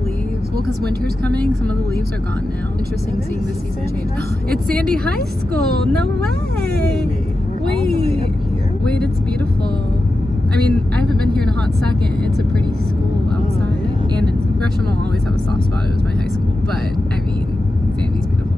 leaves. Well, because winter's coming, some of the leaves are gone now. Interesting seeing the season change. It's Sandy High School. No way. Wait, it's beautiful. I mean, I haven't been here in a hot second. It's a pretty school outside. And Gresham will always have a soft spot. It was my high school. But, I mean, Sandy's beautiful.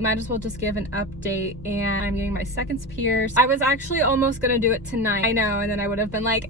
Might as well just give an update, and I'm getting my seconds pierced. I was actually almost gonna do it tonight. I know, and then I would have been like,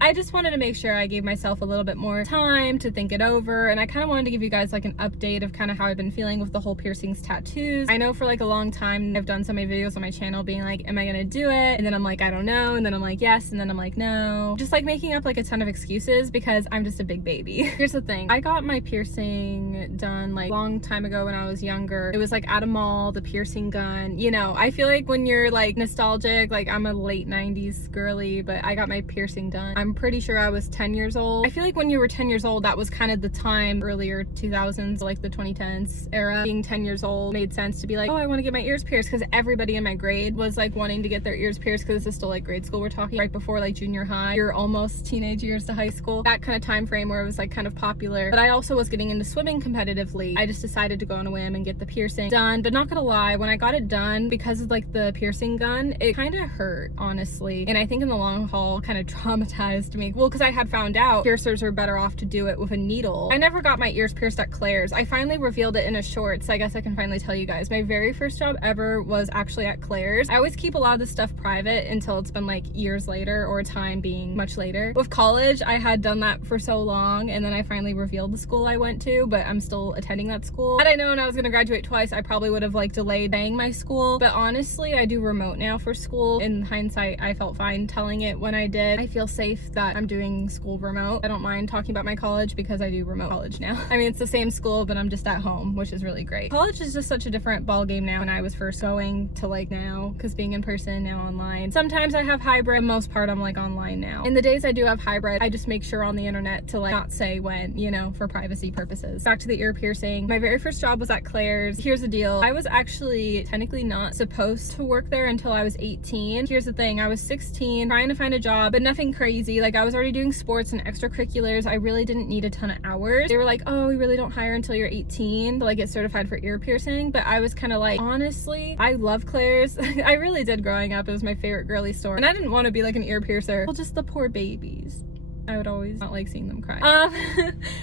I just wanted to make sure I gave myself a little bit more time to think it over, and I kind of wanted to give you guys like an update of kind of how I've been feeling with the whole piercings, tattoos. I know for like a long time I've done so many videos on my channel being like, am I gonna do it? And then I'm like, I don't know, and then I'm like, yes, and then I'm like, no. Just like making up like a ton of excuses because I'm just a big baby. Here's the thing, I got my piercing done like a long time ago when I was younger. It was like at a mall, the piercing gun. You know, I feel like when you're like nostalgic, like I'm a late 90s girly, but I got my piercing done. I'm pretty sure I was 10 years old. I feel like when you were 10 years old, that was kind of the time, earlier 2000s, like the 2010s era. Being 10 years old made sense to be like, oh, I want to get my ears pierced, because everybody in my grade was like wanting to get their ears pierced, because this is still like grade school. We're talking right before like junior high. You're almost teenage years to high school. That kind of time frame where it was like kind of popular. But I also was getting into swimming competitively. I just decided to go on a whim and get the piercing done. But not gonna lie, when I got it done, because of like the piercing gun, it kind of hurt, honestly. And I think in the long haul kind of traumatized me. Well, because I had found out piercers are better off to do it with a needle. I never got my ears pierced at Claire's. I finally revealed it in a short, so I guess I can finally tell you guys. My very first job ever was actually at Claire's. I always keep a lot of this stuff private until it's been like years later, or time being much later. With college, I had done that for so long, and then I finally revealed the school I went to, but I'm still attending that school. Had I known I was gonna graduate twice, I probably would have like delayed saying my school. But honestly, I do remote now for school. In hindsight, I felt fine telling it when I did. I feel safe that I'm doing school remote. I don't mind talking about my college because I do remote college now. I mean, it's the same school, but I'm just at home, which is really great. College is just such a different ball game now when I was first going to like now, because being in person, now online. Sometimes I have hybrid, most part I'm like online now. In the days I do have hybrid, I just make sure on the internet to like not say when, you know, for privacy purposes. Back to the ear piercing. My very first job was at Claire's. Here's the deal. I was actually technically not supposed to work there until I was 18. Here's the thing. I was 16 trying to find a job, but nothing crazy. Like I was already doing sports and extracurriculars. I really didn't need a ton of hours. They were like, oh, we really don't hire until you're 18 to like get certified for ear piercing. But I was kind of like, honestly, I love Claire's. I really did growing up. It was my favorite girly store. And I didn't want to be like an ear piercer. Well, just the poor babies. I would always not like seeing them cry.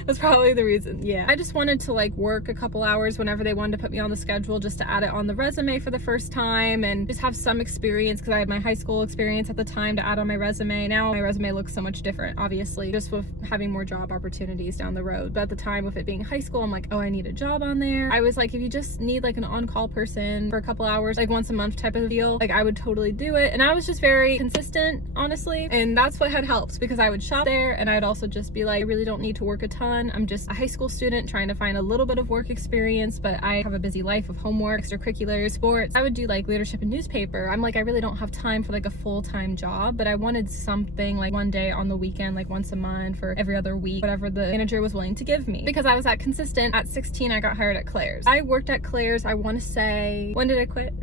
That's probably the reason. Yeah, I just wanted to like work a couple hours whenever they wanted to put me on the schedule, just to add it on the resume for the first time and just have some experience, because I had my high school experience at the time to add on my resume. Now my resume looks so much different, obviously, just with having more job opportunities down the road. But at the time, with it being high school, I'm like, oh, I need a job on there. I was like, if you just need like an on-call person for a couple hours, like once a month type of deal, like I would totally do it. And I was just very consistent, honestly, and that's what had helped, because I would shop there, and I'd also just be like, I really don't need to work a ton. I'm just a high school student trying to find a little bit of work experience, but I have a busy life of homework, extracurriculars, sports. I would do like leadership and newspaper. I'm like, I really don't have time for like a full-time job, but I wanted something like one day on the weekend, like once a month or every other week, whatever the manager was willing to give me, because I was that consistent. At 16, I got hired at Claire's. I worked at Claire's, I want to say, when did I quit?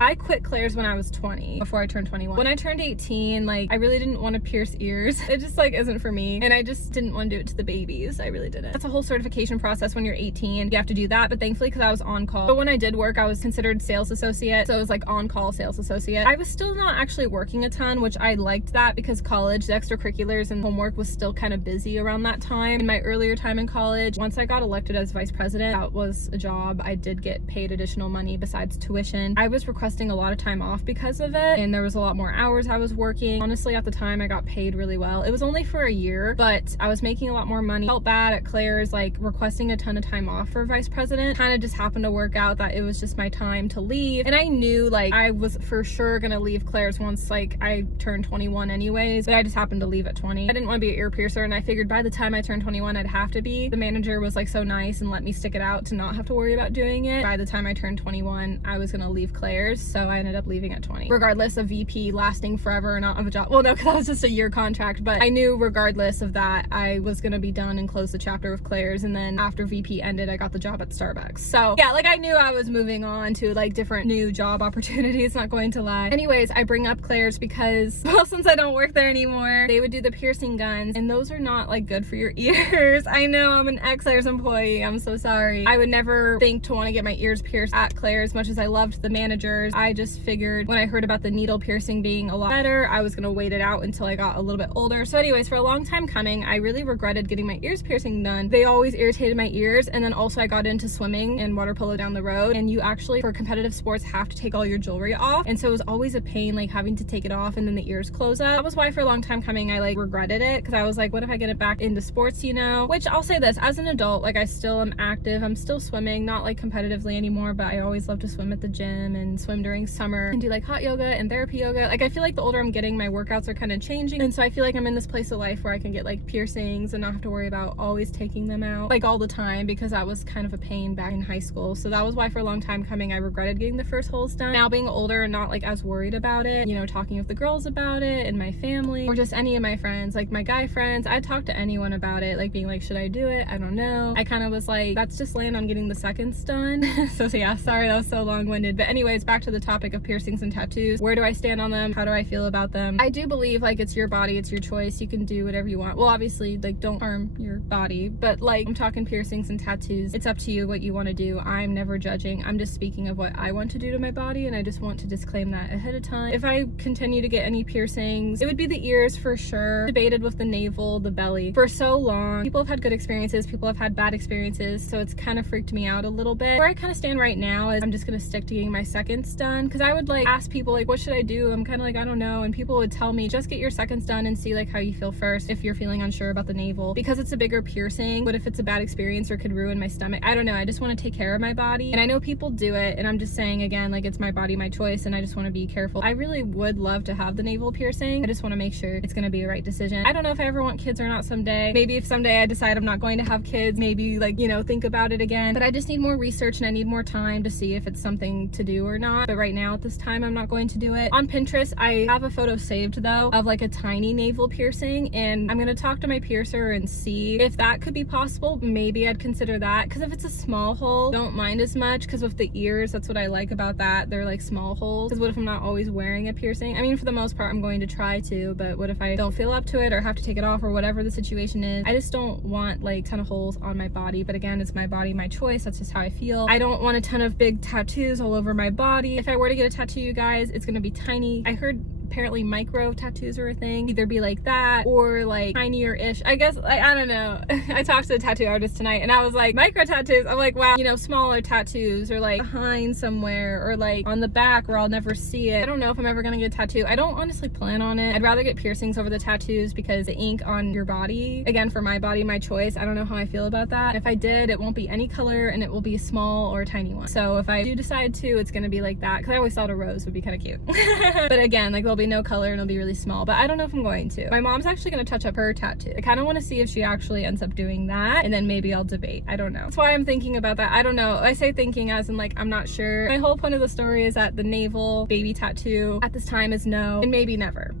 I quit Claire's when I was 20, before I turned 21. When I turned 18, like I really didn't want to pierce ears. It just like isn't for me, and I just didn't want to do it to the babies. I really didn't. That's a whole certification process when you're 18. You have to do that, but thankfully, because I was on call, but when I did work, I was considered sales associate, so it was like on-call sales associate. I was still not actually working a ton, which I liked that, because college, the extracurriculars and homework was still kind of busy around that time. In my earlier time in college, once I got elected as vice president, that was a job. I did get paid additional money besides tuition. I was requesting a lot of time off because of it, and there was a lot more hours I was working. Honestly, at the time, I got paid really well. It was only for a year, but I was making a lot more money. Felt bad at Claire's, like requesting a ton of time off for vice president. Kind of just happened to work out that it was just my time to leave. And I knew like I was for sure gonna leave Claire's once like I turned 21 anyways, but I just happened to leave at 20. I didn't want to be an ear piercer, and I figured by the time I turned 21 I'd have to be. The manager was like so nice and let me stick it out to not have to worry about doing it. By the time I turned 21 I was gonna leave Claire's, so I ended up leaving at 20, regardless of VP lasting forever or not of a job. Well, no, because that was just a year contract, but I knew regardless of that I was gonna be done and close the chapter with Claire's. And then after VP ended, I got the job at Starbucks. So yeah, like I knew I was moving on to like different new job opportunities, not going to lie. Anyways, I bring up Claire's because, well, since I don't work there anymore, they would do the piercing guns, and those are not like good for your ears. I know, I'm an ex-Claire's employee, I'm so sorry. I would never think to want to get my ears pierced at Claire's. Much as I loved the managers, I just figured when I heard about the needle piercing being a lot better, I was gonna wait it out until I got a little bit older. So anyways, for a long time coming, I really regretted getting my ears piercing done. They always irritated my ears. And then also I got into swimming and water polo down the road, and you actually for competitive sports have to take all your jewelry off, and so it was always a pain like having to take it off and then the ears close up. That was why for a long time coming I like regretted it, because I was like, what if I get it back into sports, you know? Which I'll say this, as an adult, like I still am active, I'm still swimming, not like competitively anymore, but I always love to swim at the gym and swim during summer and do like hot yoga and therapy yoga. Like I feel like the older I'm getting, my workouts are kind of changing, and so I feel like I'm in this place of life where I can get like piercings and not have to worry about always taking them out like all the time, because that was kind of a pain back in high school. So that was why for a long time coming I regretted getting the first holes done. Now being older and not like as worried about it, you know, talking with the girls about it and my family or just any of my friends, like my guy friends, I'd talk to anyone about it, like being like, should I do it? I don't know. I kind of was like, let's just land on getting the seconds done. So yeah, sorry that was so long-winded, but anyways, back to the topic of piercings and tattoos. Where do I stand on them? How do I feel about them? I do believe like it's your body, it's your choice, you can do whatever you want. Well, obviously like don't harm your body, but like I'm talking piercings and tattoos, it's up to you what you want to do. I'm never judging, I'm just speaking of what I want to do to my body, and I just want to disclaim that ahead of time. If I continue to get any piercings, it would be the ears for sure. Debated with the navel, the belly for so long. People have had good experiences, people have had bad experiences, so it's kind of freaked me out a little bit. Where I kind of stand right now is I'm just gonna stick to getting my seconds done, because I would like ask people like, what should I do? I'm kind of like, I don't know, and people would tell me just get your seconds done and see like how you feel first if you're feeling unsure about the navel, because it's a bigger piercing. What if it's a bad experience or could ruin my stomach? I don't know, I just want to take care of my body, and I know people do it, and I'm just saying again, like it's my body, my choice, and I just want to be careful. I really would love to have the navel piercing. I just want to make sure it's going to be the right decision. I don't know if I ever want kids or not someday. Maybe if someday I decide I'm not going to have kids, maybe like, you know, think about it again, but I just need more research and I need more time to see if it's something to do or not. But right now at this time I'm not going to do it. On Pinterest I have a photo saved though of like a tiny navel piercing, and I'm going to talk to my piercer and see if that could be possible. Maybe I'd consider that, because if it's a small hole, don't mind as much, because with the ears, that's what I like about that, they're like small holes. Because what if I'm not always wearing a piercing? I mean, for the most part I'm going to try to, but what if I don't feel up to it or have to take it off or whatever the situation is? I just don't want like a ton of holes on my body, but again, it's my body, my choice, that's just how I feel. I don't want a ton of big tattoos all over my body. If I were to get a tattoo, you guys, it's gonna be tiny. I heard apparently micro tattoos are a thing, either be like that or like tinier-ish, I guess. I don't know. I talked to a tattoo artist tonight and I was like, micro tattoos, I'm like, wow, you know, smaller tattoos, or like behind somewhere, or like on the back where I'll never see it. I don't know if I'm ever gonna get a tattoo. I don't honestly plan on it. I'd rather get piercings over the tattoos, because the ink on your body, again, for my body, my choice, I don't know how I feel about that. If I did, it won't be any color and it will be a small or a tiny one. So if I do decide to, it's gonna be like that, because I always thought a rose would be kind of cute. But again, like there'll be no color and it'll be really small, but I don't know if I'm going to. My mom's actually going to touch up her tattoo. I kind of want to see if she actually ends up doing that, and then maybe I'll debate. I don't know. That's why I'm thinking about that. I don't know. I say thinking as in like, I'm not sure. My whole point of the story is that the navel baby tattoo at this time is no, and maybe never.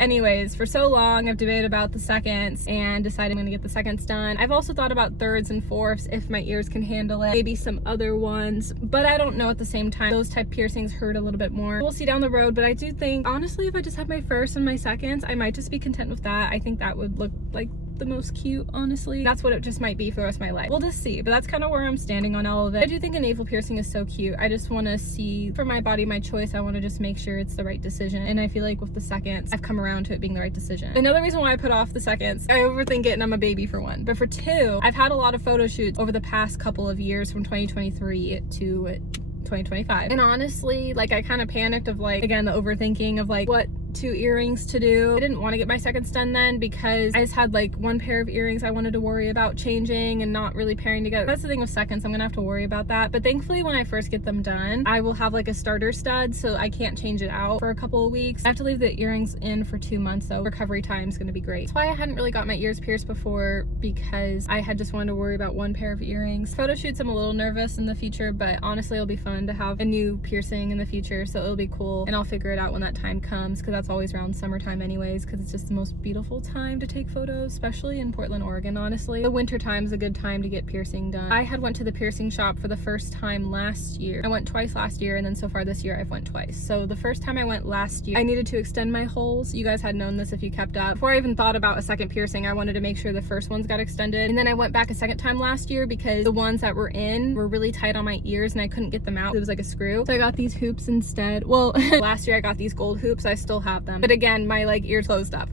Anyways, for so long I've debated about the seconds and decided I'm going to get the seconds done. I've also thought about thirds and fourths if my ears can handle it, maybe some other ones, but I don't know at the same time. Those type piercings hurt a little bit more. We'll see down the road, but I do think honestly if I just have my first and my seconds, I might just be content with that. I think that would look like the most cute, honestly. That's what it just might be for the rest of my life. We'll just see, but that's kind of where I'm standing on all of it. I do think a navel piercing is so cute. I just want to see, for my body, my choice, I want to just make sure it's the right decision, and I feel like with the seconds, I've come around to it being the right decision. Another reason why I put off the seconds, I overthink it and I'm a baby for one, but for two, I've had a lot of photo shoots over the past couple of years from 2023 to 2025, and honestly, like I kind of panicked of like, again, the overthinking of like, what 2 earrings to do. I didn't want to get my seconds done then because I just had like 1 pair of earrings I wanted to worry about changing and not really pairing together. That's the thing with seconds, I'm gonna have to worry about that. But thankfully when I first get them done, I will have like a starter stud so I can't change it out for a couple of weeks. I have to leave the earrings in for 2 months, so recovery time is gonna be great. That's why I hadn't really got my ears pierced before, because I had just wanted to worry about 1 pair of earrings. Photo shoots, I'm a little nervous in the future, but honestly it'll be fun to have a new piercing in the future, so it'll be cool, and I'll figure it out when that time comes, because that's always around summertime anyways, because it's just the most beautiful time to take photos, especially in Portland, Oregon. Honestly, the winter time is a good time to get piercing done. I had went to the piercing shop for the first time last year. I went twice last year, and then so far this year I've went twice. So the first time I went last year, I needed to extend my holes. You guys had known this if you kept up. Before I even thought about a second piercing, I wanted to make sure the first ones got extended, and then I went back a second time last year because the ones that were in were really tight on my ears and I couldn't get them out. It was like a screw, so I got these hoops instead. Well, last year I got these gold hoops. I still have them, but again, my like ears closed up.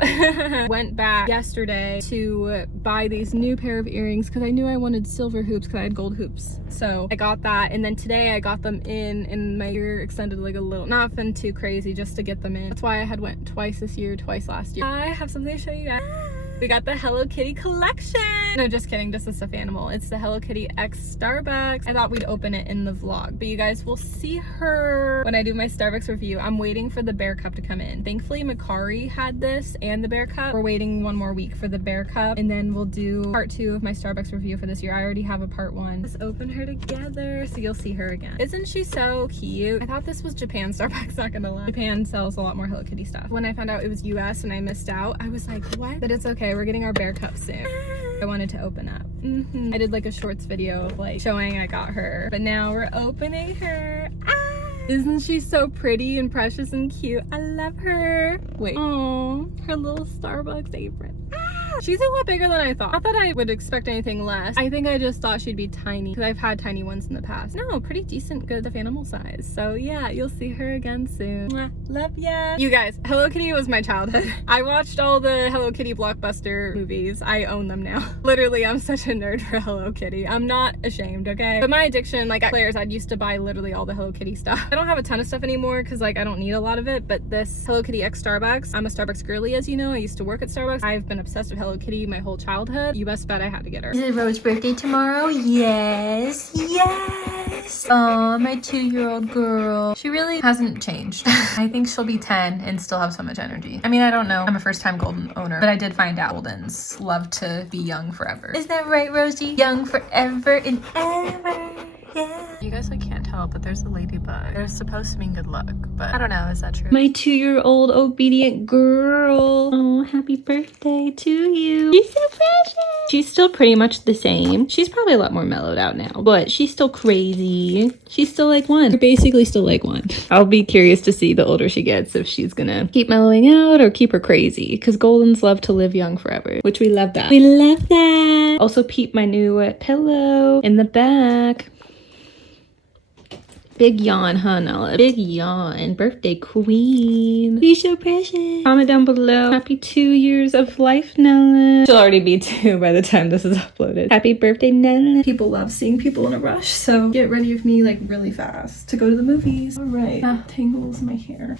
Went back yesterday to buy these new pair of earrings because I knew I wanted silver hoops because I had gold hoops, so I got that. And then today I got them in and my ear extended like a little, nothing too crazy, just to get them in. That's why I had went twice this year, twice last year. I have something to show you guys. We got the Hello Kitty collection. No, just kidding, just a stuffed animal. It's the Hello Kitty X Starbucks. I thought we'd open it in the vlog, but you guys will see her when I do my Starbucks review. I'm waiting for the bear cup to come in. Thankfully, Makari had this and the bear cup. We're waiting 1 more week for the bear cup, and then we'll do part 2 of my Starbucks review for this year. I already have a part 1. Let's open her together so you'll see her again. Isn't she so cute? I thought this was Japan Starbucks, not gonna lie. Japan sells a lot more Hello Kitty stuff. When I found out it was US and I missed out, I was like, what? But it's okay, we're getting our bear cup soon. I wanted to open up. I did like a shorts video of like showing I got her, but now we're opening her. Isn't she so pretty and precious and cute? I love her. Wait, oh, her little Starbucks apron. She's a lot bigger than I thought. Not that I would expect anything less. I think I just thought she'd be tiny because I've had tiny ones in the past. No, pretty decent, good animal size. So yeah, you'll see her again soon. Mwah. Love ya. You guys, Hello Kitty was my childhood. I watched all the Hello Kitty blockbuster movies. I own them now. Literally, I'm such a nerd for Hello Kitty. I'm not ashamed, okay? But my addiction, like at Claire's, I used to buy literally all the Hello Kitty stuff. I don't have a ton of stuff anymore because like I don't need a lot of it, but this Hello Kitty X Starbucks, I'm a Starbucks girly, as you know. I used to work at Starbucks. I've been obsessed with Hello Kitty my whole childhood. You best bet I had to get her. Is it Rose's birthday tomorrow? Yes. Yes. Oh, my 2-year-old girl. She really hasn't changed. I think she'll be 10 and still have so much energy. I mean, I don't know. I'm a first-time golden owner, but I did find out Goldens love to be young forever. Is that right, Rosie? Young forever and ever. Yeah. You guys like can't tell, but there's a ladybug. They're supposed to mean good luck, but I don't know, is that true? My 2-year-old obedient girl. Oh, happy birthday to you. You're so precious. She's still pretty much the same. She's probably a lot more mellowed out now, but she's still crazy. She's still like 1. You're basically still like 1. I'll be curious to see the older she gets if she's gonna keep mellowing out or keep her crazy, because Goldens love to live young forever, which we love that. We love that. Also peep my new pillow in the back. Big yawn, huh, Nala? Big yawn. Birthday queen. You're so precious. Comment down below. Happy 2 years of life, Nala. She'll already be 2 by the time this is uploaded. Happy birthday, Nala. People love seeing people in a rush, so get ready with me like really fast to go to the movies. All right. Tangles in my hair.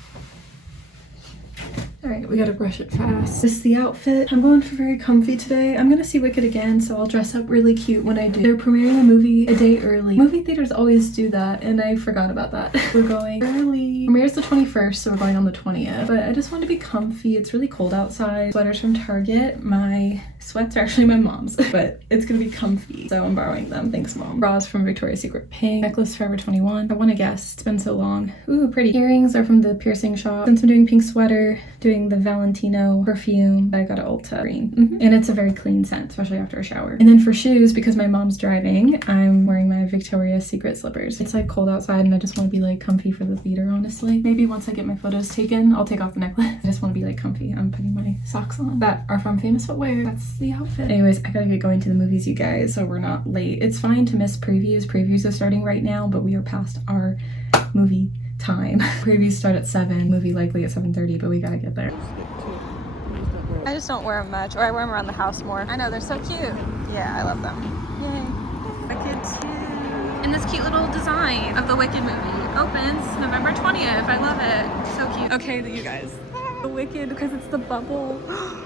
All right, we gotta brush it fast. This is the outfit. I'm going for very comfy today. I'm gonna see Wicked again, so I'll dress up really cute when I do. They're premiering the movie a day early. Movie theaters always do that, and I forgot about that. We're going early. Premiere's the 21st, so we're going on the 20th. But I just want to be comfy. It's really cold outside. Sweaters from Target. My sweats are actually my mom's, but it's gonna be comfy, so I'm borrowing them. Thanks, Mom. Bras from Victoria's Secret Pink. Necklace Forever 21. I want to guess. It's been so long. Ooh, pretty. Earrings are from the piercing shop. Since I'm doing pink sweater, doing the Valentino perfume that I got at Ulta green. And it's a very clean scent, especially after a shower. And then for shoes, because my mom's driving, I'm wearing my Victoria's Secret slippers. It's like cold outside and I just want to be like comfy for the theater, honestly. Maybe once I get my photos taken, I'll take off the necklace. I just want to be like comfy. I'm putting my socks on that are from Famous Footwear. That's the outfit. Anyways, I gotta get going to the movies, you guys, so we're not late. It's fine to miss previews. Previews are starting right now, but we are past our movie time. Previews start at 7, movie likely at 7:30, but we gotta get there. I just don't wear them much, or I wear them around the house more. I know, they're so cute. Yeah, I love them. Yay. Wicked 2. And this cute little design of the Wicked movie opens November 20th. I love it. So cute. Okay, you guys. Wicked because it's the bubble.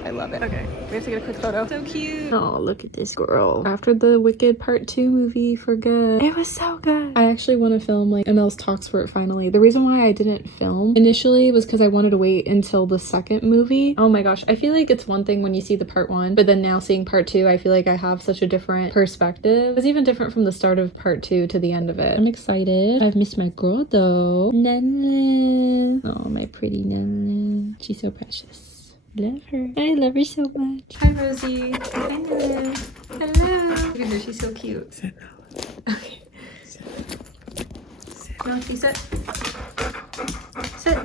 I love it. Okay, we have to get a quick photo. So cute. Oh, look at this girl. After the Wicked Part 2 movie for good. It was so good. I actually want to film like MELS talks for it finally. The reason why I didn't film initially was because I wanted to wait until the second movie. Oh my gosh, I feel like it's one thing when you see the part 1, but then now seeing part 2, I feel like I have such a different perspective. It was even different from the start of part 2 to the end of it. I'm excited. I've missed my girl though. Nana. Oh, my pretty Nana. She's so precious. Love her. I love her so much. Hi, Rosie. Hi, Nana. Hello. Look at her. She's so cute. Sit. Okay. Sit. Monkey, sit. Sit.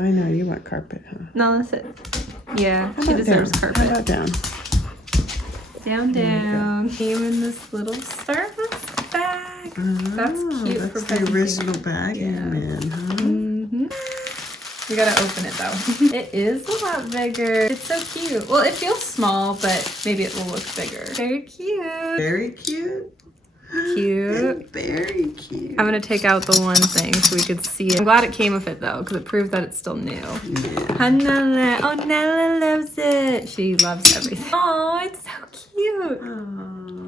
I know you want carpet, huh? No, sit. Yeah, How she about deserves down? carpet. How about down? Down, down. Came in this little Starbucks bag. That's cute. That's for the presentation. original bag Yeah. came in, huh? We gotta open it though. It is a lot bigger. It's so cute. Well, it feels small, but maybe it will look bigger. Very cute. Very cute. Cute. And very cute. I'm gonna take out the one thing so we could see it. I'm glad it came with it though, because it proves that it's still new. Yeah. Nala. Oh, Nala loves it. She loves everything. Oh, it's so cute.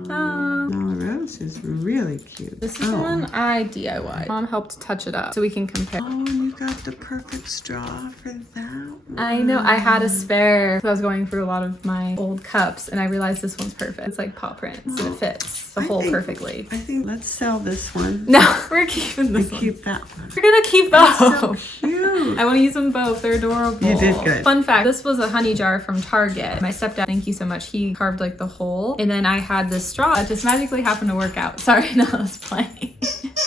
Oh, Rose is really cute. This is the one I DIY. Mom helped touch it up so we can compare. Oh, and you got the perfect straw for that one. I know, I had a spare. So I was going through a lot of my old cups and I realized this one's perfect. It's like paw prints and it fits the hole perfectly. I think let's sell this one. No, we're keeping this one. Keep that one. We're gonna keep both. So cute. I want to use them both. They're adorable. You did good. Fun fact, this was a honey jar from Target. My stepdad, thank you so much, he carved like the hole. And then I had this straw that just magically happened to work out. Sorry, no, I was playing.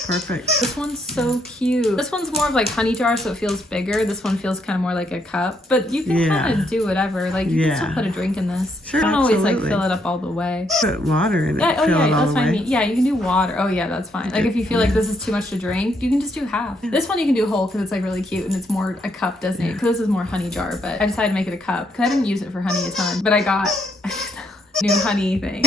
Perfect. This one's so cute. This one's more of like honey jar, so it feels bigger. This one feels kind of more like a cup. But you can kind of do whatever. Like you can still put a drink in this. Sure, I don't always like absolutely. fill it up all the way. Put water in it. Yeah, oh fill yeah, it all that's the fine. way. Yeah, you can do water. Oh yeah, that's fine. Like if you feel like this is too much to drink, you can just do half. This one you can do whole because it's like really cute and it's more a cup, doesn't it? Because this is more honey jar, but I decided to make it a cup because I didn't use it for honey a ton. But I got new honey thing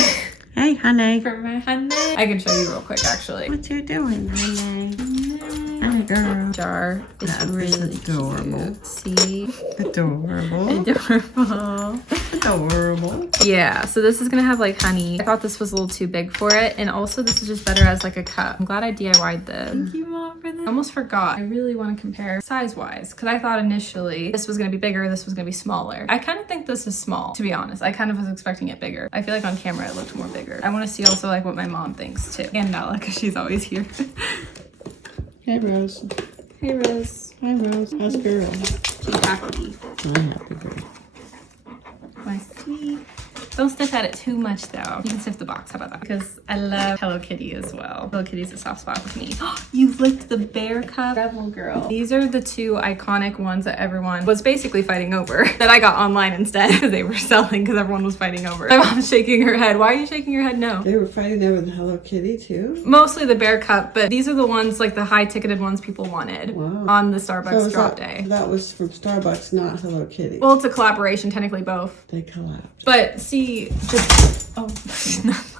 Hey, honey. for my honey. I can show you real quick actually. What you doing, honey? Hi, girl. Jar is That is really adorable. cute. See? Adorable. Adorable. Adorable. Yeah, so this is gonna have like honey. I thought this was a little too big for it, and also this is just better as like a cup. I'm glad I DIY'd this. Thank you, Mom, for this. I almost forgot. I really want to compare size-wise because I thought initially this was gonna be bigger, this was gonna be smaller. I kind of think this is small, to be honest. I kind of was expecting it bigger. I feel like on camera it looked more bigger. I want to see also like what my mom thinks too, and Nala because she's always here. Hey, Rose. Hey, Rose. Hi, Rose. How's girl? She's happy. I'm happy, girl. My sweet. Don't sniff at it too much though. You can sniff the box, how about that? Because I love Hello Kitty as well. Hello Kitty's a soft spot with me. You licked the bear cup. Rebel girl. These are the two iconic ones that everyone was basically fighting over that I got online instead because they were selling because everyone was fighting over. My mom's shaking her head. Why are you shaking your head? No. They were fighting over the Hello Kitty, too? Mostly the bear cup, but these are the ones like the high ticketed ones people wanted on the Starbucks drop day. That was from Starbucks, not Hello Kitty. Well, it's a collaboration, technically both. They collabed. But see, oh,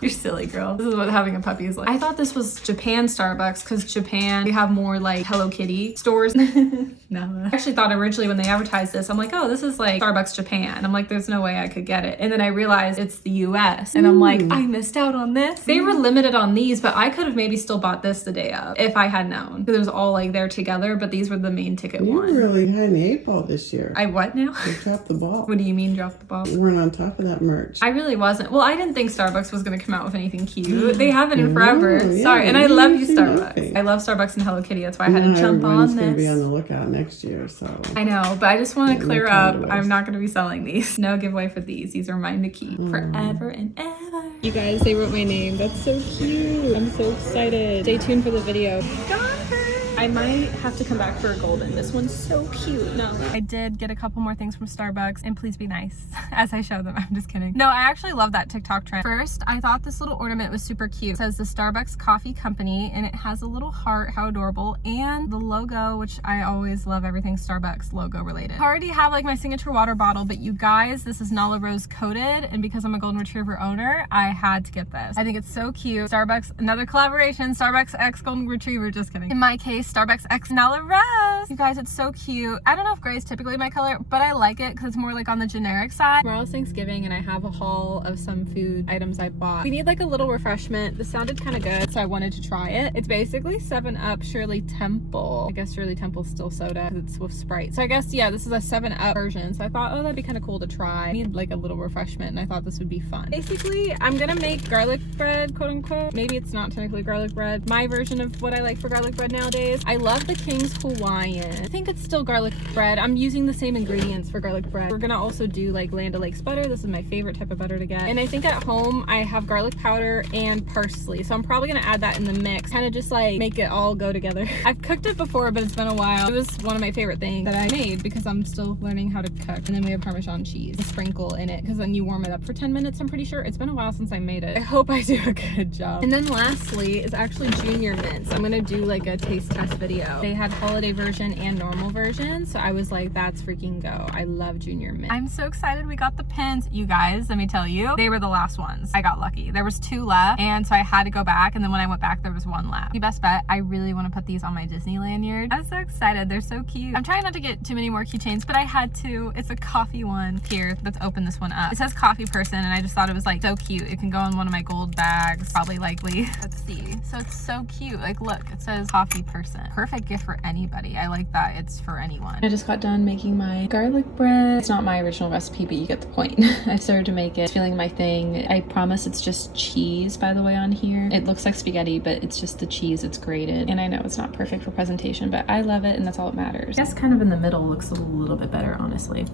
you're silly girl. This is what having a puppy is like. I thought this was Japan Starbucks because Japan, we have more like Hello Kitty stores. No. I actually thought originally when they advertised this, I'm like, oh, this is like Starbucks Japan. I'm like, there's no way I could get it. And then I realized it's the US. And I'm like, I missed out on this. They were limited on these, but I could have maybe still bought this the day of if I had known. Because it was all like there together, but these were the main ticket You were ones. really behind the 8 ball this year. I what now? You dropped the ball. What do you mean drop the ball? You weren't on top of that merch. I really wasn't. Well, I didn't think Starbucks was going to come out with anything cute. They haven't in forever. yeah, Sorry. And I love you, usually Starbucks. nothing. I love Starbucks and Hello Kitty. That's why I had to Now jump everyone's on gonna be on this. the lookout next year, so. I know, but I just want to Yeah, clear no time up. to I'm waste. not going to be selling these. No giveaway for these. These are mine to keep forever and ever. You guys, they wrote my name. That's so cute. I'm so excited. Stay tuned for the video. Got her. I might have to come back for a golden. This one's so cute. No. I did get a couple more things from Starbucks, and please be nice as I show them. I'm just kidding. No, I actually love that TikTok trend. First, I thought this little ornament was super cute. It says the Starbucks Coffee Company, and it has a little heart. How adorable. And the logo, which I always love everything Starbucks logo related. I already have like my signature water bottle, but you guys, this is Nala Rose coated, and because I'm a golden retriever owner, I had to get this. I think it's so cute. Starbucks, another collaboration, Starbucks X Golden Retriever, just kidding. In my case, Starbucks X Vanilla Rose. You guys, it's so cute. I don't know if gray is typically my color, but I like it because it's more like on the generic side. Tomorrow's Thanksgiving and I have a haul of some food items I bought. We need like a little refreshment. This sounded kind of good, so I wanted to try it. It's basically 7-Up Shirley Temple. I guess Shirley Temple's still soda because it's with Sprite. So I guess, yeah, this is a 7-Up version. So I thought, oh, that'd be kind of cool to try. I need like a little refreshment and I thought this would be fun. Basically, I'm gonna make garlic bread, quote unquote. Maybe it's not technically garlic bread. My version of what I like for garlic bread nowadays. I love the King's Hawaiian. I think it's still garlic bread. I'm using the same ingredients for garlic bread. We're gonna also do like Land O'Lakes butter. This is my favorite type of butter to get. And I think at home I have garlic powder and parsley. So I'm probably gonna add that in the mix. Kind of just like make it all go together. I've cooked it before, but it's been a while. It was one of my favorite things that I made because I'm still learning how to cook. And then we have Parmesan cheese, a sprinkle in it, because then you warm it up for 10 minutes, I'm pretty sure. It's been a while since I made it. I hope I do a good job. And then lastly is actually Junior Mints. I'm gonna do like a taste test video. They had holiday version and normal version, so I was like, that's freaking go. I love Junior Mint. I'm so excited we got the pins. You guys, let me tell you, they were the last ones. I got lucky. There was 2 left, and so I had to go back, and then when I went back, there was 1 left. You best bet, I really want to put these on my Disney lanyard. I'm so excited. They're so cute. I'm trying not to get too many more keychains, but I had to. It's a coffee one. Here, let's open this one up. It says coffee person, and I just thought it was like so cute. It can go in one of my gold bags, probably likely. Let's see. So it's so cute. Like, look, it says coffee person. Perfect gift for anybody. I like that it's for anyone. I just got done making my garlic bread. It's not my original recipe, but you get the point. I started to make it. It's feeling my thing. I promise it's just cheese, by the way, on here. It looks like spaghetti, but it's just the cheese. It's grated. And I know it's not perfect for presentation, but I love it, and that's all that matters. I guess kind of in the middle looks a little bit better, honestly.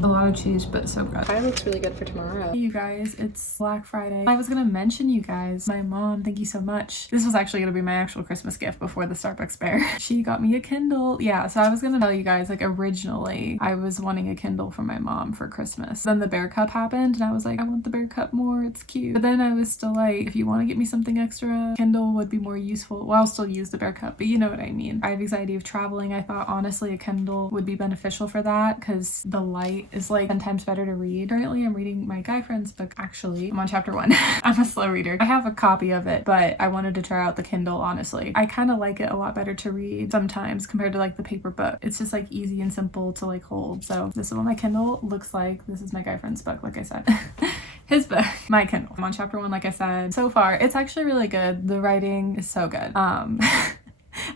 A lot of cheese, but so good. Pie looks really good for tomorrow. Hey you guys, it's Black Friday. I was gonna mention you guys, my mom, thank you so much. This was actually gonna be my actual Christmas gift before the Starbucks bear. She got me a Kindle. Yeah, so I was gonna tell you guys, like originally I was wanting a Kindle for my mom for Christmas. Then the bear cup happened and I was like, I want the bear cup more, it's cute. But then I was still like, if you want to get me something extra, Kindle would be more useful. Well, I'll still use the bear cup, but you know what I mean. I have anxiety of traveling. I thought honestly a Kindle would be beneficial for that because the light is like 10 times better to read. Currently I'm reading my guy friend's book. Actually, I'm on chapter 1. I'm a slow reader. I have a copy of it, but I wanted to try out the Kindle. Honestly, I kind of like it a lot better to read sometimes compared to like the paper book. It's just like easy and simple to like hold. So this is what my Kindle looks like. This is my guy friend's book, like I said. His book, my Kindle. I'm on chapter 1, like I said. So far it's actually really good. The writing is so good.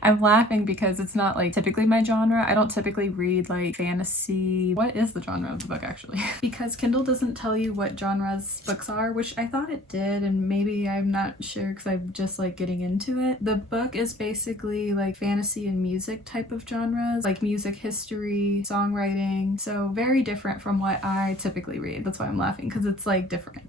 I'm laughing because it's not like typically my genre. I don't typically read like fantasy. What is the genre of the book actually? Because Kindle doesn't tell you what genres books are, which I thought it did, and maybe I'm not sure because I'm just like getting into it. The book is basically like fantasy and music type of genres, like music history, songwriting. So very different from what I typically read. That's why I'm laughing, because it's like different.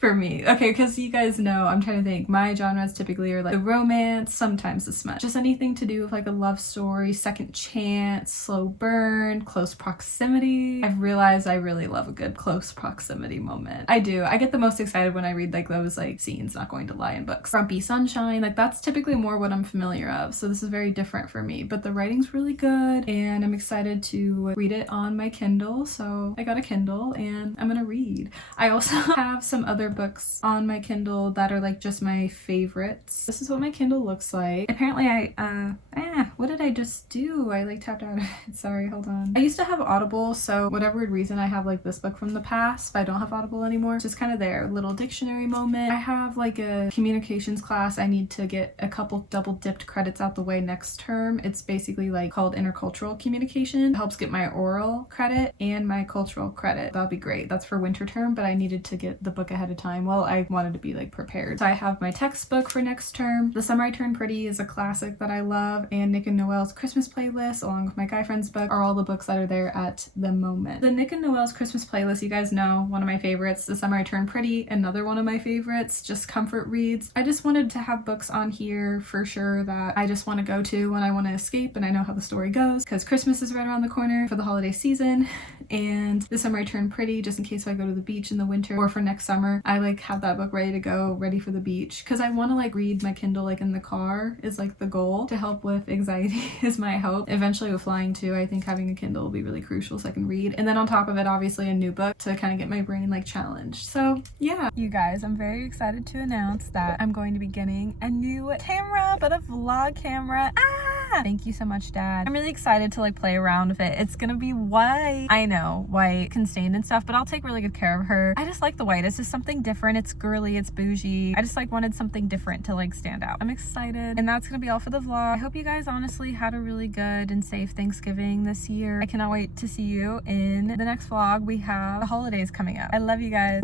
For me. Okay, because you guys know, I'm trying to think, my genres typically are like the romance, sometimes the smut. Just anything to do with like a love story, second chance, slow burn, close proximity. I've realized I really love a good close proximity moment. I do. I get the most excited when I read like those like scenes, not going to lie, in books. Frumpy sunshine, like that's typically more what I'm familiar of. So this is very different for me, but the writing's really good and I'm excited to read it on my Kindle. So I got a Kindle and I'm gonna read. I also have some other books on my Kindle that are like just my favorites. This is what my Kindle looks like. Apparently what did I just do? I like tapped out of it. Sorry, hold on. I used to have Audible, so whatever reason I have like this book from the past, but I don't have Audible anymore. It's just kind of there. Little dictionary moment. I have like a communications class. I need to get a couple double dipped credits out the way next term. It's basically like called intercultural communication. It helps get my oral credit and my cultural credit. That'll be great. That's for winter term, but I needed to get the book ahead of time. Well, I wanted to be like prepared. So I have my textbook for next term. The Summer I Turned Pretty is a classic that I love, and Nick and Noelle's Christmas playlist along with my guy friend's book are all the books that are there at the moment. The Nick and Noelle's Christmas playlist, you guys know, one of my favorites. The Summer I Turned Pretty, another one of my favorites, just comfort reads. I just wanted to have books on here for sure that I just want to go to when I want to escape and I know how the story goes, because Christmas is right around the corner for the holiday season, and The Summer I Turned Pretty, just in case I go to the the beach in the winter or for next summer, I like have that book ready to go, ready for the beach, because I want to like read my Kindle like in the car is like the goal to help with anxiety is my hope. Eventually with flying too, I think having a Kindle will be really crucial so I can read. And then on top of it, obviously a new book to kind of get my brain like challenged. So yeah. You guys, I'm very excited to announce that I'm going to be getting a new camera, but a vlog camera. Thank you so much, Dad. I'm really excited to like play around with it. It's gonna be white. I know, white can stain and stuff, but I'll take really good care of her. I just like the white. It's just something different. It's girly, it's bougie. I just like wanted something different to like stand out. I'm excited. And that's gonna be all for the vlog. I hope you guys honestly had a really good and safe Thanksgiving this year. I cannot wait to see you in the next vlog. We have the holidays coming up. I love you guys.